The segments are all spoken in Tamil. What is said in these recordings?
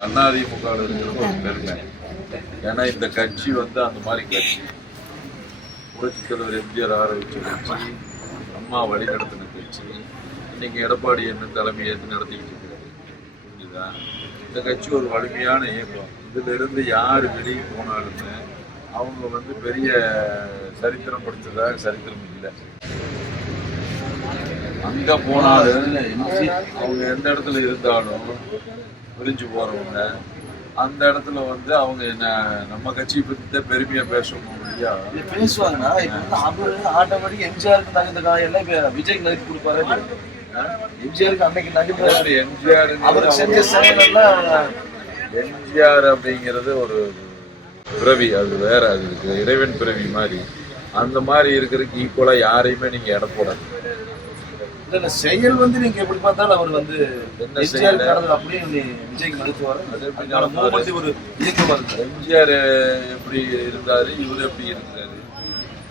அதிமுக இருக்கிறது ஒரு பெருமை. ஏன்னா இந்த கட்சி வந்து அந்த மாதிரி கட்சி. புரட்சி தலைவர் எம்ஜிஆர் ஆரம்பிச்ச கட்சி அம்மா வழி நடத்தின கட்சி இன்னைக்கு எடப்பாடி என்ன தலைமை ஏற்று நடத்திக்கிட்டு இருக்கிறது புரிஞ்சுதா? இந்த கட்சி ஒரு வலிமையான இயக்கம். இதிலிருந்து யார் வெளியே போனாலுமே அவங்க வந்து பெரிய சரித்திரம் படிச்சதாக சரித்திரம் இல்லை. அங்க போனாலும் அவங்க எந்த இடத்துல இருந்தாலும் பிரிஞ்சு போறவங்க அந்த இடத்துல வந்து அவங்க என்ன நம்ம கட்சியை பத்தி தான் பெருமையா பேசணும் இல்லையா? பேசுவாங்கன்னா இப்ப வந்து அவரு ஆட்டோமேட்டிக் எம்ஜிஆருக்கு தகுந்த காயெல்லாம் இப்ப விஜய்க்கு நடிச்சு கொடுப்பாரு எம்ஜிஆருக்கு அன்னைக்கு நடிப்பு எம்ஜிஆர் செஞ்ச எம்ஜிஆர் அப்படிங்கிறது ஒரு பிறவி அது வேற அது இருக்கு இறைவன் பிறவி மாதிரி. அந்த மாதிரி இருக்கிறதுக்கு ஈக்குவலா யாரையுமே நீங்க இடம் போடாது இல்ல, செயல் வந்து நீங்க எப்படி பார்த்தாலும் அவர் வந்து என்ன செயல்? நடந்தது அப்படியே விஜய்க்கு நடத்துவாரு அது எப்படி ஒரு இயக்கமா இருக்கு எம்ஜிஆர் எப்படி இருந்தாரு? இவர் எப்படி இருந்தாரு?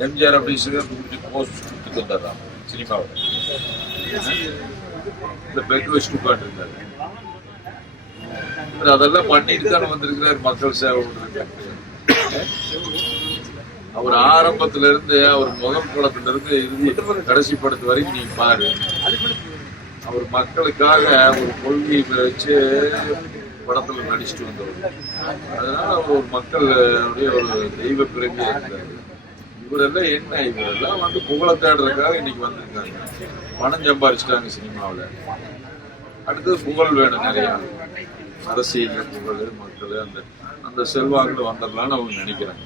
எம்ஜிஆர் அப்படி சிகரெட் குடிச்சு போஸ்ட் கொடுத்துட்டு வந்துடுறான் சினிமாவில் இந்த பெட் வச்சுட்டு உட்காந்துருந்தாரு அதெல்லாம் பண்ணிட்டு தானே வந்திருக்கிறார் மக்கள் சேவை. அவர் ஆரம்பத்துல இருந்து அவர் முதல் படத்துல இருந்து இருந்து கடைசி படத்து வரைக்கும் நீ பாரு. அவர் மக்களுக்காக ஒரு கொள்கையை வச்சு படத்துல நடிச்சுட்டு வந்தவர். அதனால அவர் ஒரு மக்களுடைய ஒரு தெய்வ பிறவியா இருந்தாரு. இவரெல்லாம் என்ன? இவரெல்லாம் வந்து புகழ தேடுறதுக்காக இன்னைக்கு வந்திருக்காங்க. பணம் சம்பாரிச்சிட்டாங்க சினிமாவில். அடுத்தது புகழ் வேணும் நிறையா. அரசியல் புகழ் மக்கள் அந்த அந்த செல்வாக்கில் வந்துடலான்னு அவங்க நினைக்கிறாங்க.